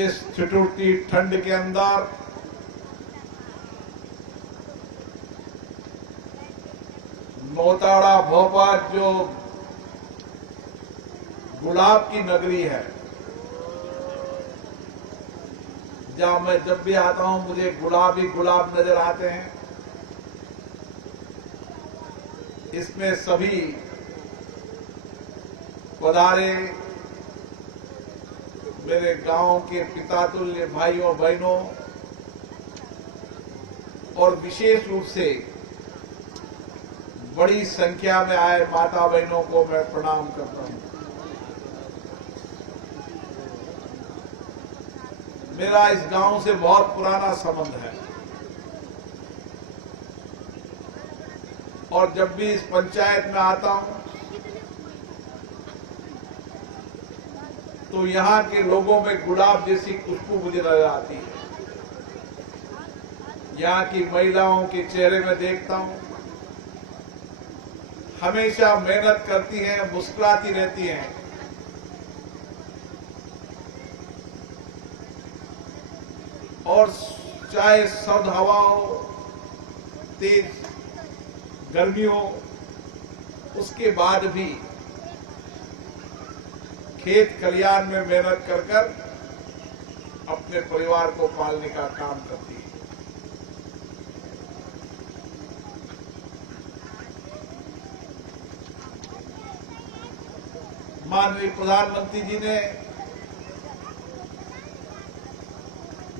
इस ठिठुरती ठंड के अंदर मोताड़ा भोपाल जो गुलाब की नगरी है, जहां मैं जब भी आता हूं मुझे गुलाब ही गुलाब नजर आते हैं। इसमें सभी पधारे मेरे गांव के पितातुल्य भाइयों बहनों और विशेष रूप से बड़ी संख्या में आए माता बहनों को मैं प्रणाम करता हूं। मेरा इस गांव से बहुत पुराना संबंध है और जब भी इस पंचायत में आता हूं तो यहां के लोगों में गुलाब जैसी खुशबू मुझे नजर आती है। यहां की महिलाओं के चेहरे में देखता हूं, हमेशा मेहनत करती हैं, मुस्कुराती रहती हैं। और चाहे सर्द हवा हो, तेज गर्मी हो, उसके बाद भी खेत खलियान में मेहनत कर कर अपने परिवार को पालने का काम करती है। माननीय प्रधानमंत्री जी ने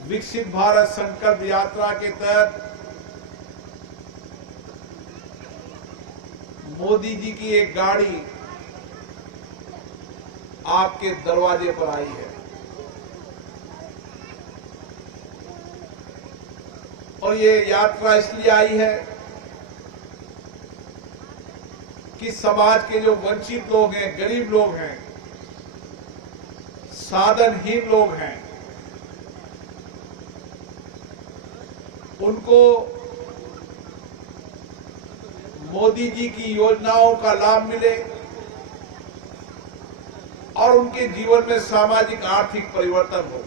विकसित भारत संकल्प यात्रा के तहत मोदी जी की एक गाड़ी आपके दरवाजे पर आई है और ये यात्रा इसलिए आई है कि समाज के जो वंचित लोग हैं, गरीब लोग हैं, साधनहीन लोग हैं, उनको मोदी जी की योजनाओं का लाभ मिले और उनके जीवन में सामाजिक आर्थिक परिवर्तन हो।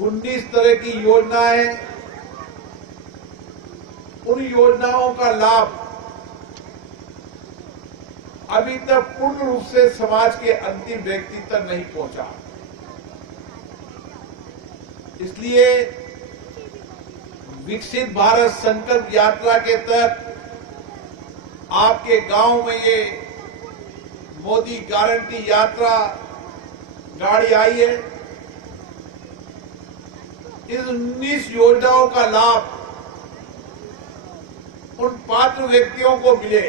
19 तरह की योजनाएं, उन योजनाओं का लाभ अभी तक पूर्ण रूप से समाज के अंतिम व्यक्ति तक नहीं पहुंचा। इसलिए विकसित भारत संकल्प यात्रा के तहत आपके गांव में ये मोदी गारंटी यात्रा गाड़ी आई है। इस 19 योजनाओं का लाभ उन पात्र व्यक्तियों को मिले।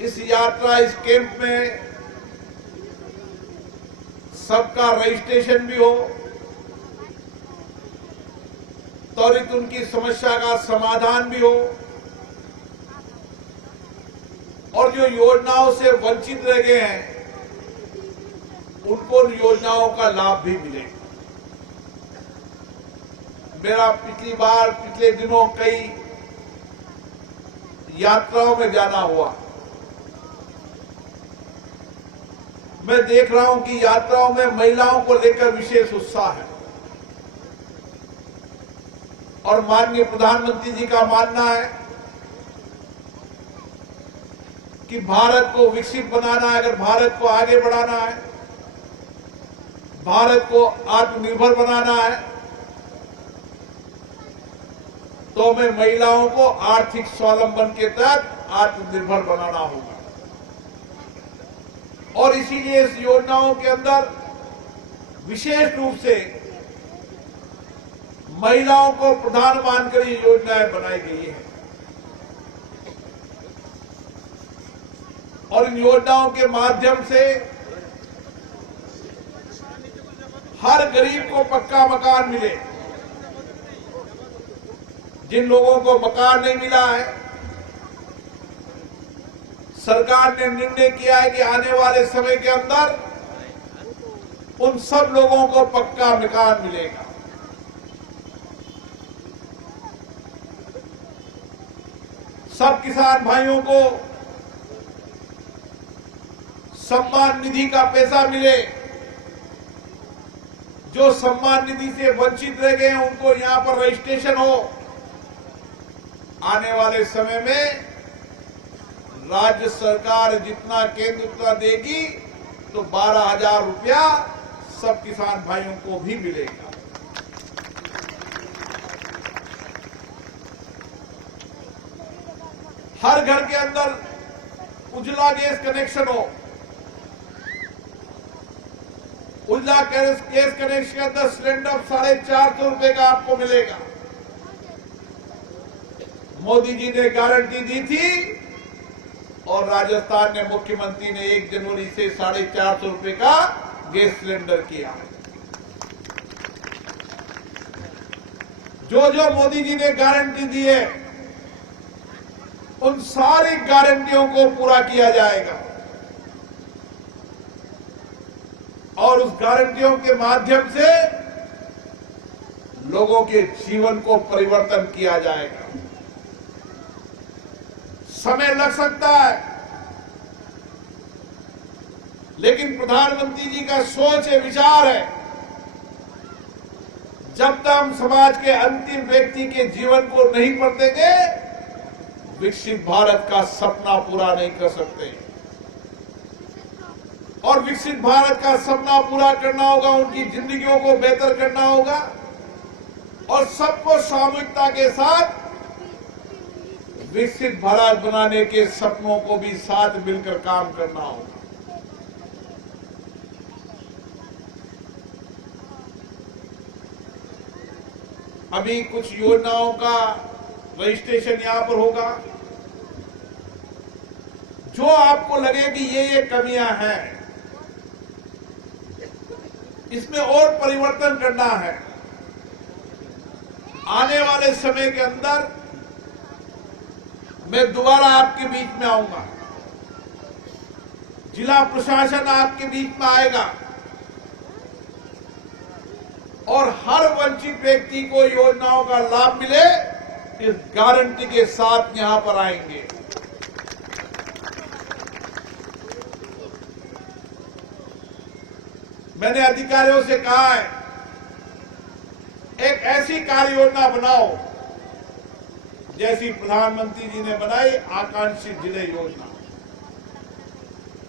इस यात्रा, इस कैंप में सबका रजिस्ट्रेशन भी हो, त्वरित उनकी समस्या का समाधान भी हो और जो योजनाओं से वंचित रह गए हैं उनको उन योजनाओं का लाभ भी मिले। मेरा पिछले दिनों कई यात्राओं में जाना हुआ। मैं देख रहा हूं कि यात्राओं में महिलाओं को लेकर विशेष उत्साह है और माननीय प्रधानमंत्री जी का मानना है कि भारत को विकसित बनाना है, अगर भारत को आगे बढ़ाना है, भारत को आत्मनिर्भर बनाना है, तो हमें महिलाओं को आर्थिक स्वावलंबन के तहत आत्मनिर्भर बनाना होगा। और इसीलिए इस योजनाओं के अंदर विशेष रूप से महिलाओं को प्रधान मानकर ये योजनाएं बनाई गई है और इन योजनाओं के माध्यम से हर गरीब को पक्का मकान मिले। जिन लोगों को मकान नहीं मिला है, सरकार ने निर्णय किया है कि आने वाले समय के अंदर उन सब लोगों को पक्का मकान मिलेगा। सब किसान भाइयों को सम्मान निधि का पैसा मिले। जो सम्मान निधि से वंचित रह गए हैं उनको यहां पर रजिस्ट्रेशन हो। आने वाले समय में राज्य सरकार जितना केंद्र उतना देगी तो 12,000 रुपया सब किसान भाइयों को भी मिलेगा। हर घर के अंदर उज्ज्वला गैस कनेक्शन हो। उज्ज्वला गैस कनेक्शन के अंदर सिलेंडर 450 रुपए का आपको मिलेगा। मोदी जी ने गारंटी दी थी और राजस्थान ने मुख्यमंत्री ने 1 जनवरी से 450 रुपए का गैस सिलेंडर किया। जो मोदी जी ने गारंटी दी है उन सारी गारंटियों को पूरा किया जाएगा और उस गारंटियों के माध्यम से लोगों के जीवन को परिवर्तन किया जाएगा। समय लग सकता है, लेकिन प्रधानमंत्री जी का सोच है, विचार है, जब तक हम समाज के अंतिम व्यक्ति के जीवन को नहीं बदलेंगे, विकसित भारत का सपना पूरा नहीं कर सकते। और विकसित भारत का सपना पूरा करना होगा, उनकी जिंदगियों को बेहतर करना होगा और सबको सामूहिकता के साथ विकसित भारत बनाने के सपनों को भी साथ मिलकर काम करना होगा। अभी कुछ योजनाओं का रजिस्ट्रेशन यहां पर होगा। जो आपको लगे कि ये कमियां हैं, इसमें और परिवर्तन करना है। आने वाले समय के अंदर मैं दोबारा आपके बीच में आऊंगा, जिला प्रशासन आपके बीच में आएगा और हर वंचित व्यक्ति को योजनाओं का लाभ मिले, इस गारंटी के साथ यहां पर आएंगे। मैंने अधिकारियों से कहा है, एक ऐसी कार्य योजना बनाओ जैसी प्रधानमंत्री जी ने बनाई आकांक्षी जिले योजना।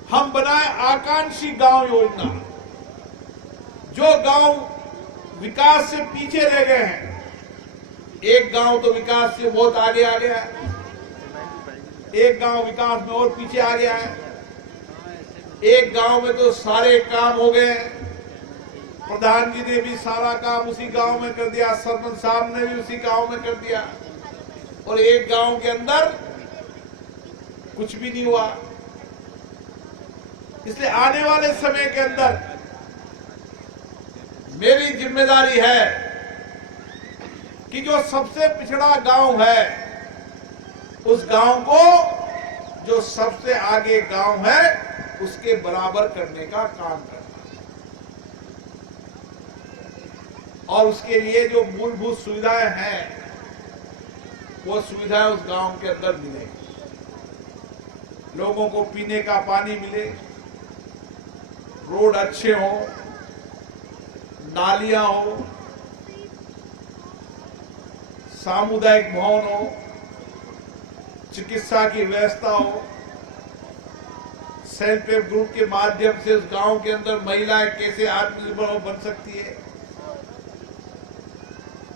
हम बनाए आकांक्षी गांव योजना। जो गांव विकास से पीछे रह गए हैं, एक गांव तो विकास से बहुत आगे आ गया है, एक गांव विकास में और पीछे आ गया है, एक गांव में तो सारे काम हो गए हैं। प्रधान जी ने भी सारा काम उसी गांव में कर दिया, सरपंच साहब ने भी उसी गांव में कर दिया और एक गांव के अंदर कुछ भी नहीं हुआ। इसलिए आने वाले समय के अंदर मेरी जिम्मेदारी है कि जो सबसे पिछड़ा गांव है, उस गांव को जो सबसे आगे गांव है उसके बराबर करने का काम करना और उसके लिए जो मूलभूत सुविधाएं हैं वो सुविधाएं उस गांव के अंदर मिले। लोगों को पीने का पानी मिले, रोड अच्छे हो, नालियां हो, सामुदायिक भवन हो, चिकित्सा की व्यवस्था हो। सेल्फ हेल्प ग्रुप के माध्यम से उस गांव के अंदर महिलाएं कैसे आत्मनिर्भर बन सकती है,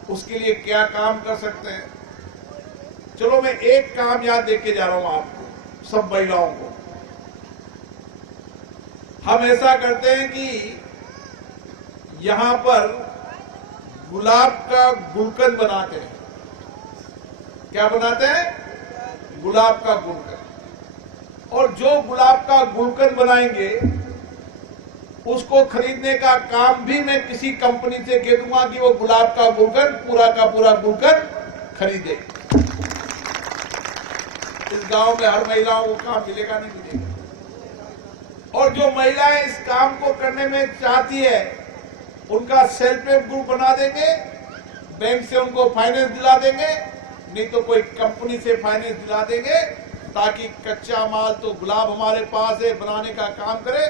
उसके लिए क्या काम कर सकते हैं। चलो मैं एक काम याद देके जा रहा हूं आपको, सब महिलाओं को। हम ऐसा करते हैं कि यहां पर गुलाब का गुलकंद बनाते हैं। क्या बनाते हैं? गुलाब का गुलकंद। और जो गुलाब का गुलकंद बनाएंगे उसको खरीदने का काम भी मैं किसी कंपनी से कह दूंगा कि वो गुलाब का गुलकंद पूरा का पूरा गुलकंद खरीदे। इस गांव में हर महिलाओं को काम मिलेगा नहीं मिलेगा। और जो महिलाएं इस काम को करने में चाहती है उनका सेल्फ हेल्प ग्रुप बना देंगे, बैंक से उनको फाइनेंस दिला देंगे नहीं तो कोई कंपनी से फाइनेंस दिला देंगे, ताकि कच्चा माल तो गुलाब हमारे पास है, बनाने का काम करे,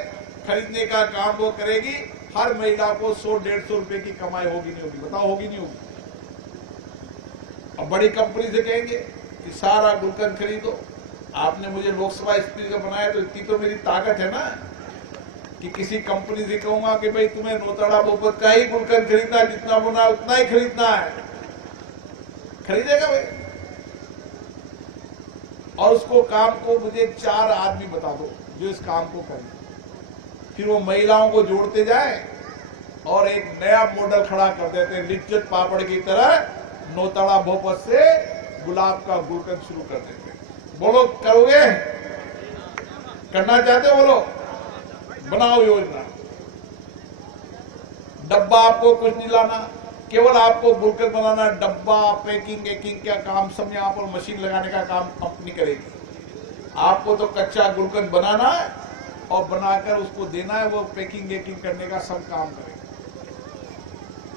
खरीदने का काम वो करेगी। हर महिला को 100-150 रुपए की कमाई होगी नहीं होगी? बताओ, होगी नहीं होगी? अब बड़ी कंपनी से कहेंगे कि सारा गुलकंद खरीदो। आपने मुझे लोकसभा स्पीकर बनाया तो इतनी तो मेरी ताकत है ना कि किसी कंपनी से कहूंगा कि भाई तुम्हें नौतड़ा बोपत का ही गुलकंद खरीदना है, जितना बना उतना ही खरीदना है, खरीदेगा भाई। और उसको काम को मुझे 4 आदमी बता दो जो इस काम को करें, फिर वो महिलाओं को जोड़ते जाए और एक नया मॉडल खड़ा कर देते हैं, लिज्जत पापड़ की तरह नौतड़ा भोपत से गुलाब का गुलकंद शुरू कर देते। बोलो, करोगे? करना चाहते हो? बोलो, बनाओ योजना। डब्बा आपको कुछ नहीं लाना, केवल आपको गुलकंद बनाना। डब्बा, पैकिंग एकिंग का काम सब यहाँ पर मशीन लगाने का काम कंपनी करेगी। आपको तो कच्चा गुलकंद बनाना है और बनाकर उसको देना है, वो पैकिंग एकिंग करने का सब काम करेगा।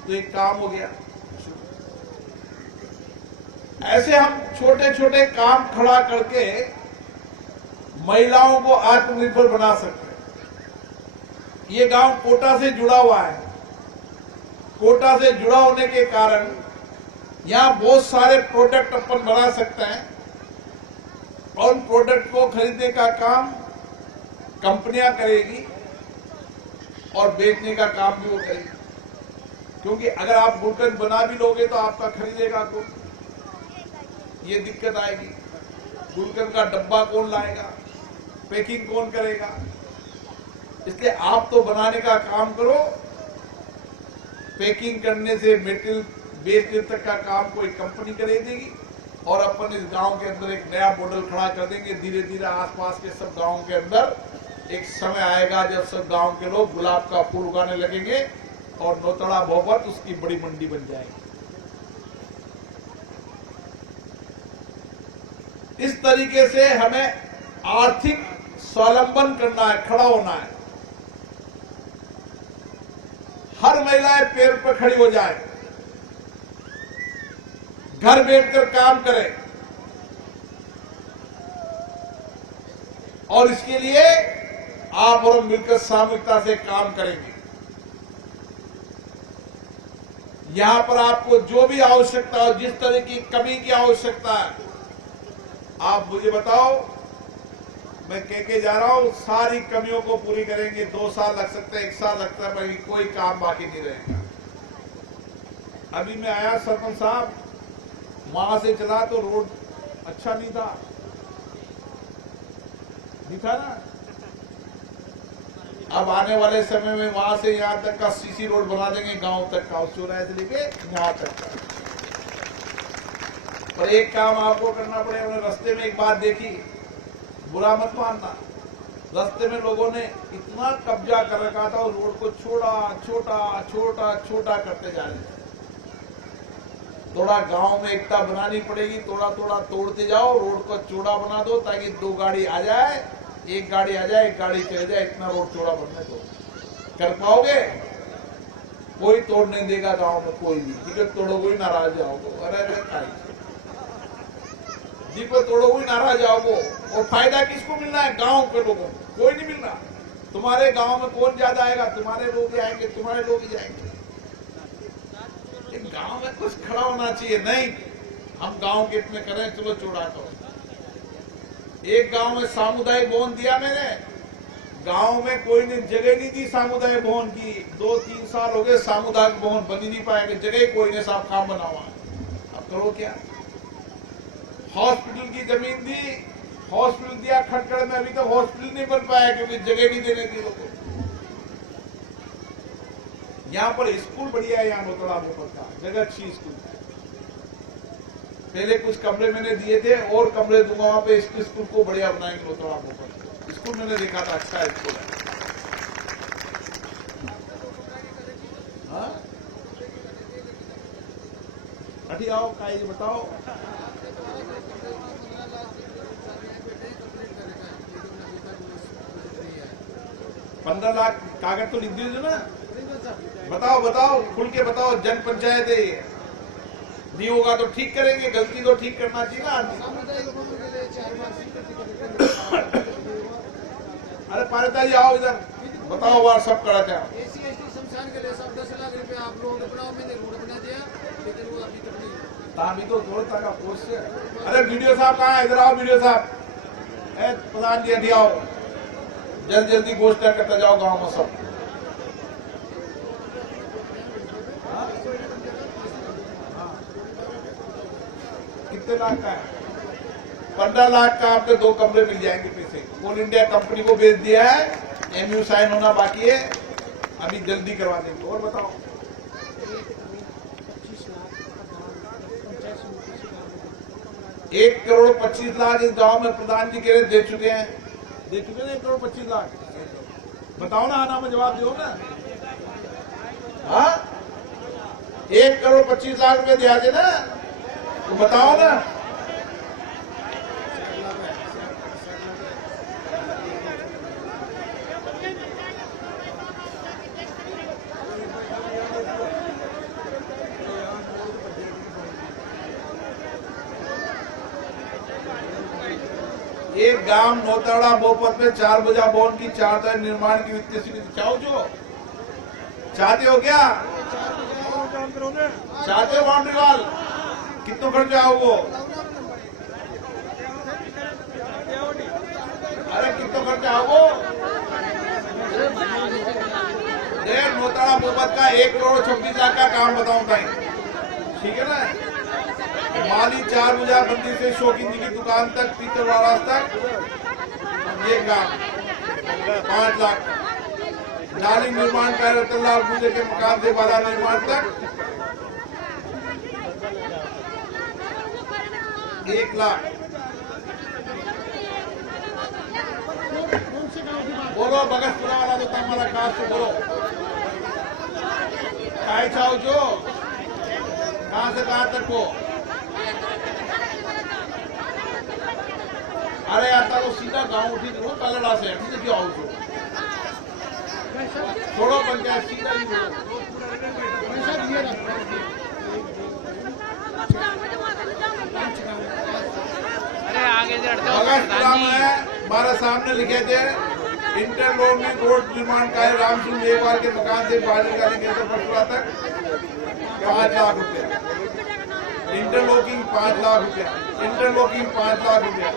तो एक काम हो गया। ऐसे हम छोटे छोटे काम खड़ा करके महिलाओं को आत्मनिर्भर बना सकते हैं। ये गांव कोटा से जुड़ा हुआ है। कोटा से जुड़ा होने के कारण यहां बहुत सारे प्रोडक्ट अपन बना सकते हैं और उन प्रोडक्ट को खरीदने का काम कंपनियां करेगी और बेचने का काम भी वो करेगी। क्योंकि अगर आप गुलकंद बना भी लोगे तो आपका खरीदेगा कौन? ये दिक्कत आएगी। गुलकंद का डब्बा कौन लाएगा? पैकिंग कौन करेगा? इसलिए आप तो बनाने का काम करो, पैकिंग करने से मेटेरियल बेचने तक का काम कोई कंपनी करे देगी और अपन इस गांव के अंदर एक नया मॉडल खड़ा कर देंगे। धीरे धीरे आसपास के सब गांवों के अंदर एक समय आएगा जब सब गांव के लोग गुलाब का फूल उगाने लगेंगे और नौतड़ा भोपत उसकी बड़ी मंडी बन जाएगी। इस तरीके से हमें आर्थिक स्वावलंबन करना है, खड़ा होना है। हर महिलाएं पैर पर खड़ी हो जाए, घर बैठकर काम करें और इसके लिए आप और हम मिलकर सामूहिकता से काम करेंगे। यहां पर आपको जो भी आवश्यकता हो, जिस तरह की कमी की आवश्यकता है, आप मुझे बताओ, मैं कह के जा रहा हूं, सारी कमियों को पूरी करेंगे। 2 साल लग सकते हैं, 1 साल लगता है, पर कोई काम बाकी नहीं रहेगा। अभी मैं आया सरपंच साहब, वहां से चला तो रोड अच्छा नहीं था ना। अब आने वाले समय में वहां से यहां तक का सीसी रोड बना देंगे, गांव तक का, उस चौराहे से लेके यहां तक का। पर एक काम आपको करना पड़ेगा। रास्ते में एक बात देखी, बुरा मत मानना, रास्ते में लोगों ने इतना कब्जा कर रखा था और रोड को छोटा छोटा छोटा छोटा करते जा रहे थे। थोड़ा गांव में एकता बनानी पड़ेगी, थोड़ा थोड़ा तोड़ते जाओ, रोड को चौड़ा बना दो ताकि 2 गाड़ी आ जाए, 1 गाड़ी आ जाए, 1 गाड़ी चले जाए, इतना रोड चौड़ा बनने दो। कर पाओगे? कोई तोड़ नहीं देगा गांव में, कोई भी। ठीक है, तोड़ोगे ही नाराज जाओगे। अरे जी को तोड़ोगे नाराज जाओगे। और फायदा किसको मिलना है? गांव के लोगों को। कोई नहीं मिलना। तुम्हारे गांव में कौन ज्यादा आएगा? तुम्हारे लोग ही आएंगे, तुम्हारे लोग ही जाएंगे। गांव में कुछ खड़ा होना चाहिए। नहीं, हम गांव के इतने करें, चलो चौड़ा करो। एक गांव में सामुदायिक भवन दिया मैंने, गांव में कोई ने जगह नहीं दी सामुदायिक भवन की। 2-3 साल हो गए, सामुदायिक भवन बन ही नहीं पाएगा, जगह कोई ने साफ काम बना हुआ है। अब करो क्या? हॉस्पिटल की जमीन दी, हॉस्पिटल दिया खटखड़ में, अभी तक हॉस्पिटल नहीं बन पाया क्योंकि जगह नहीं देने दी लोगों को। यहाँ पर स्कूल बढ़िया है, यहाँ नौतड़ा भोपत का जगह अच्छी स्कूल है। पहले कुछ कमरे मैंने दिए थे और कमरे दूंगा वहां पे, इस स्कूल को बढ़िया बनाएंगे नौतड़ा भोपत। स्कूल मैंने देखा था, अच्छा स्कूल है। हाँ, अठी आओ, काई बताओ। 15 लाख कागज तो लिख दीजिए ना। बताओ बताओ, खुल के बताओ। जन पंचायत है ये। नहीं होगा तो ठीक करेंगे, गलती तो ठीक करना चाहिए ना आदमी। अरे पारिता जी आओ इधर, बताओ बार सब करा था। शमशान के लिए सब 10 लाख रुपए आप लोगों ने बनाओ, मैंने रोड बना दिया, लेकिन वो अभी तक नहीं। अभी तो थोड़ा सा पोस्ट है। अरे वीडियो साहब कहाँ है? इधर आओ वीडियो साहब। प्रधान जी अभी आओ, जल्दी जल्दी घोषणा करते जाओ गांव में सब। कितने लाख का है? 15 लाख का आपके 2 कमरे मिल जाएंगे पैसे। कोल इंडिया कंपनी को बेच दिया है, एमयू साइन होना बाकी है, अभी जल्दी करवा देंगे। और बताओ 1 करोड़ 25 लाख इस गांव में प्रधान जी के लिए दे चुके हैं। दे चुके ना 1 करोड़ 25 लाख? बताओ ना, आना में जवाब दो ना। हाँ 1 करोड़ 25 लाख रुपए दिया थे ना, तो बताओ ना। एक गांव नौताड़ा बोपत में 4 बजा भवन की 4 तह निर्माण की वित्तीय स्वीकृति चाहो जो चाहते हो क्या? चाहते हो बाउंड्री वाल? कितना खर्चा आओ वो? अरे कितना खर्चा आओ वो? नौताड़ा बोपत का 1 करोड़ 26 लाख का काम बताऊं भाई, ठीक है ना। माली 4 बजा बंदी से शौकीन जी की दुकान तक पीतरवाड़ा तक एक काम 5 लाख। नाली निर्माण कार्य रतनलाल पूजे के मकान से बाला निर्माण तक 1 लाख। बोलो बगसपुरा वाला तो हमारा खास तो बोलो काय चाहो जो कहां से कहां तक हो? अरे आता तो सीधा गांव उठी करो कलड़ा से ठीक है क्यों आओ छोड़ो पंचायत सीधा ही बोलो। अरे आगे बगसपुरा में हमारे सामने लिखे थे इंटरलॉकिंग रोड निर्माण कार्य राम सिंह मेघवाल के मकान से बाहर निकालने के लिए बगसपुरा तक 5 लाख रुपया। इंटरलॉकिंग 5 लाख रुपया, इंटरलॉकिंग 5 लाख रुपया,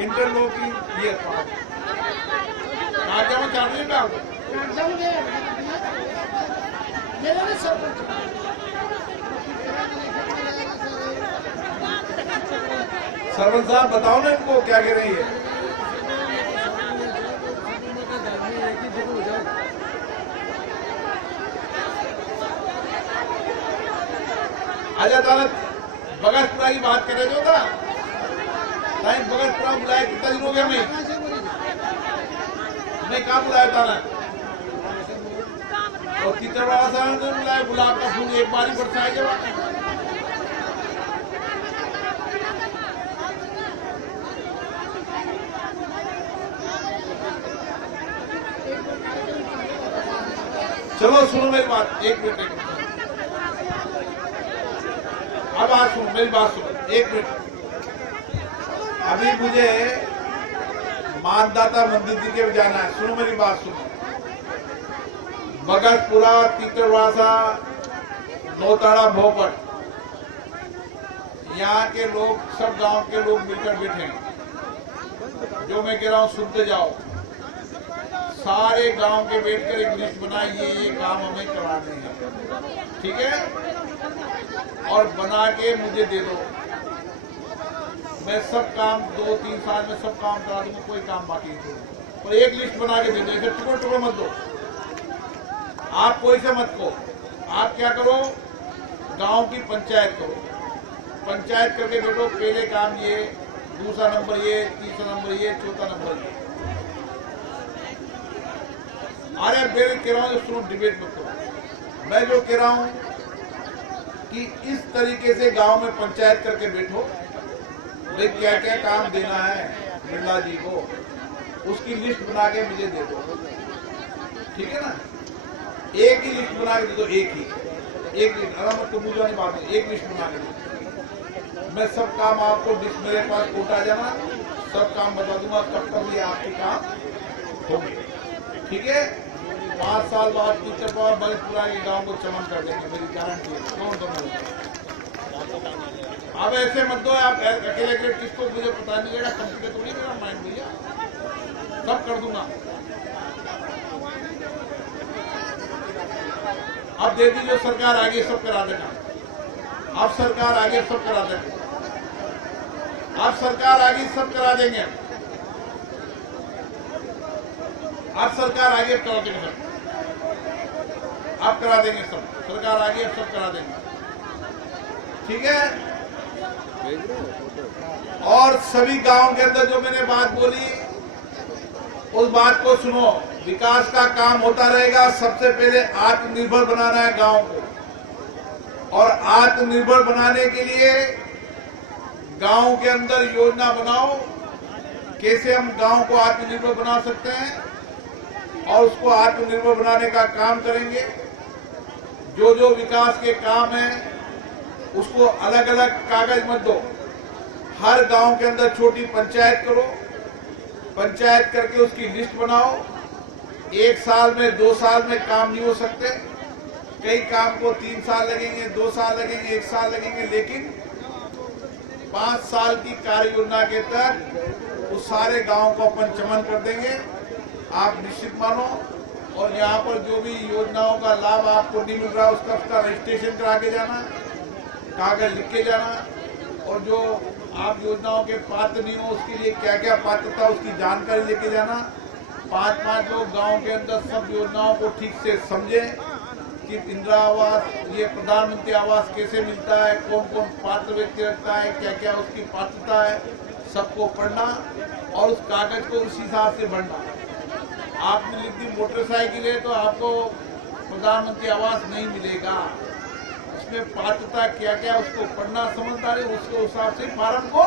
इंटरलॉकिंग ये कागजा में चार्ज का सरपंच साहब बताओ ना इनको क्या कह रही है। आजा अदालत बगसपुरा की बात कर रहे जो था टाइम बगसपुरा बुलाया कितना दिन हो गया? मैं कहाँ बुलाया था ना, और तीतरवाड़ा साहब ने बुलाया। गुलाब का फूल एक बार ही बरसाया जब चलो सुनो मेरी बात, 1 मिनट अब आज सुनो मेरी बात सुनो 1 मिनट। अभी मुझे मानदाता मंदिर जी के जाना है, सुनो मेरी बात सुनो। बगसपुरा तीतरवासा नौताड़ा भोपट यहाँ के लोग सब गांव के लोग मिलकर बैठे हैं। जो मैं कह रहा हूँ सुनते जाओ। सारे गांव के बैठकर एक लिस्ट बनाइए, ये काम हमें कराने हैं, ठीक है? और बना के मुझे दे दो, मैं सब काम 2-3 साल में सब काम करा दूंगा, कोई काम बाकी नहीं छोड़ूंगा। और एक लिस्ट बना के दे दो, इसे टुकड़ो टुकड़ो मत दो। आप कोई से मत को, आप क्या करो गांव की पंचायत करो, पंचायत करके बैठो। पहले काम ये, दूसरा नंबर ये, तीसरा नंबर ये, चौथा नंबर ये। अरे मैं कह रहा हूँ सुनो, डिबेट मत करो। मैं जो कह रहा हूँ कि इस तरीके से गांव में पंचायत करके बैठो, भाई क्या क्या काम देना है बिरला जी को, उसकी लिस्ट बना के मुझे दे दो, ठीक है ना? एक ही लिस्ट बना के दे दो, एक लिस्ट, आराम मत को मुझे बात, एक लिस्ट बना के दो। मैं सब काम आपको मेरे पास कोटा जाना, सब काम बता दूंगा कब कब ये आपके काम होंगे। ठीक है, 5 साल बाद टीचर पावर बलसपुरा के गांव को चमन कर देंगे, मेरी गारंटी है। कौन तो अब ऐसे मत दो आप अकेले अकेले किसको, मुझे पता नहीं लगा, कंप्यूटर तो नहीं मेरा माइंड भैया, सब कर दूंगा। अब दे दीजिए, सरकार आगे सब करा देगा, अब सरकार आगे सब करा देगा, अब सरकार आगे सब करा देंगे, अब सरकार आगे करा देंगे सब, अब करा देंगे सब, सरकार आगे सब करा देंगे। ठीक है, और सभी गांव के अंदर जो मैंने बात बोली उस बात को सुनो। विकास का काम होता रहेगा, सबसे पहले आत्मनिर्भर बनाना है गांव को, और आत्मनिर्भर बनाने के लिए गांव के अंदर योजना बनाओ, कैसे हम गांव को आत्मनिर्भर बना सकते हैं, और उसको आत्मनिर्भर बनाने का काम करेंगे। जो जो विकास के काम हैं उसको अलग अलग कागज मत दो, हर गांव के अंदर छोटी पंचायत करो, पंचायत करके उसकी लिस्ट बनाओ। 1 साल में 2 साल में काम नहीं हो सकते, कई काम को 3 साल लगेंगे, 2 साल लगेंगे, 1 साल लगेंगे, लेकिन 5 साल की कार्य योजना के तहत उस सारे गांव को अपन चमन कर देंगे, आप निश्चित मानो। और यहाँ पर जो भी योजनाओं का लाभ आपको नहीं मिल रहा उसका रजिस्ट्रेशन करा के जाना, कागज लिख के जाना, और जो आप योजनाओं के पात्र नहीं हो उसके लिए क्या क्या पात्रता उसकी जानकारी लेके जाना। 5-5 लोग गांव के अंदर सब योजनाओं को ठीक से समझें कि इंदिरा आवास, ये प्रधानमंत्री आवास कैसे मिलता है, कौन कौन पात्र व्यक्ति रखता है, क्या क्या उसकी पात्रता है, सबको पढ़ना और उस कागज को उसी हिसाब से भरना। आपने लिख दी मोटरसाइकिल है तो आपको प्रधानमंत्री आवास नहीं मिलेगा, उसमें पात्रता क्या क्या उसको पढ़ना, समझदार है, उसके हिसाब से फार्म को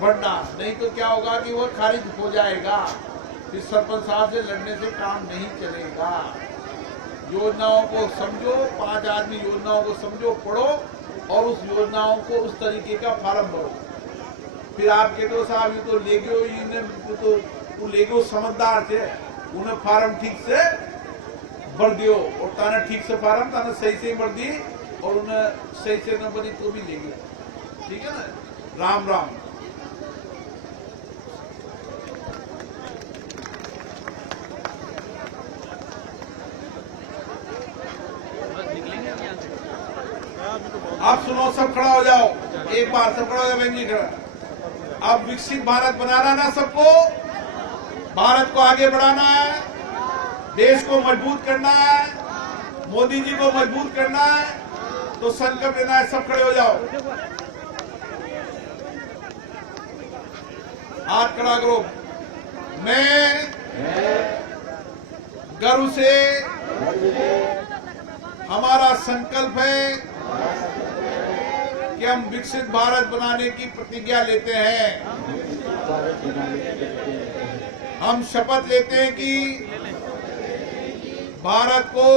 भरना, नहीं तो क्या होगा कि वो खारिज हो जाएगा, फिर सरपंच साहब से लड़ने से काम नहीं चलेगा। योजनाओं को समझो, 5 आदमी योजनाओं को समझो, पढ़ो और उस योजनाओं को उस तरीके का फार्म भरो। फिर आप कहते हो साहब ये तो ले गए, तो ले गए समझदार थे, उन्हें फार्म ठीक से भर दियो, और ताने ठीक से फार्म ताने सही से भर दी और उन्हें सही से न बनी तो भी ले गए। ठीक है ना, राम राम। बस निकलेंगे अब यहाँ से। आप सुनो, सब खड़ा हो जाओ, एक बार सब खड़ा हो जाओ, बहन जी खड़ा। अब विकसित भारत बनाना ना सबको, भारत को आगे बढ़ाना है, देश को मजबूत करना है, मोदी जी को मजबूत करना है, तो संकल्प लेना है। सब खड़े हो जाओ, हाथ खड़ा करो। मैं गर्व से हमारा संकल्प है कि हम विकसित भारत बनाने की प्रतिज्ञा लेते हैं। हम शपथ लेते हैं कि भारत को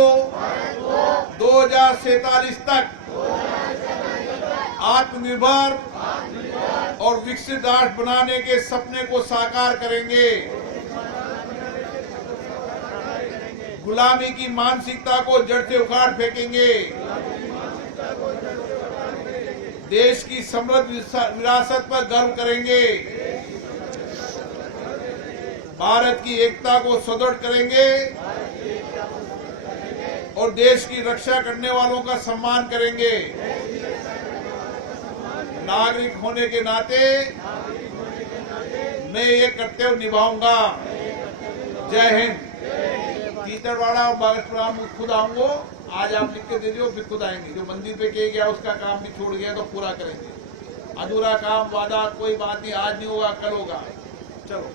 2047 तक आत्मनिर्भर और विकसित राष्ट्र बनाने के सपने को साकार करेंगे। गुलामी की मानसिकता को जड़ से उखाड़ फेंकेंगे। देश की समृद्ध विरासत पर गर्व करेंगे। भारत की एकता को सुदृढ़ करेंगे और देश की रक्षा करने वालों का सम्मान करेंगे। नागरिक होने के नाते मैं ये कर्तव्य निभाऊंगा। जय हिंद। कीचड़वाड़ा और बागेश्वरा में खुद आऊंगा, आज आप लिख के दे दो, फिर खुद आएंगे। जो मंदिर पे किया गया उसका काम भी छोड़ गया तो पूरा करेंगे। अधूरा काम वादा कोई बात नहीं, आज नहीं होगा कल होगा। चलो।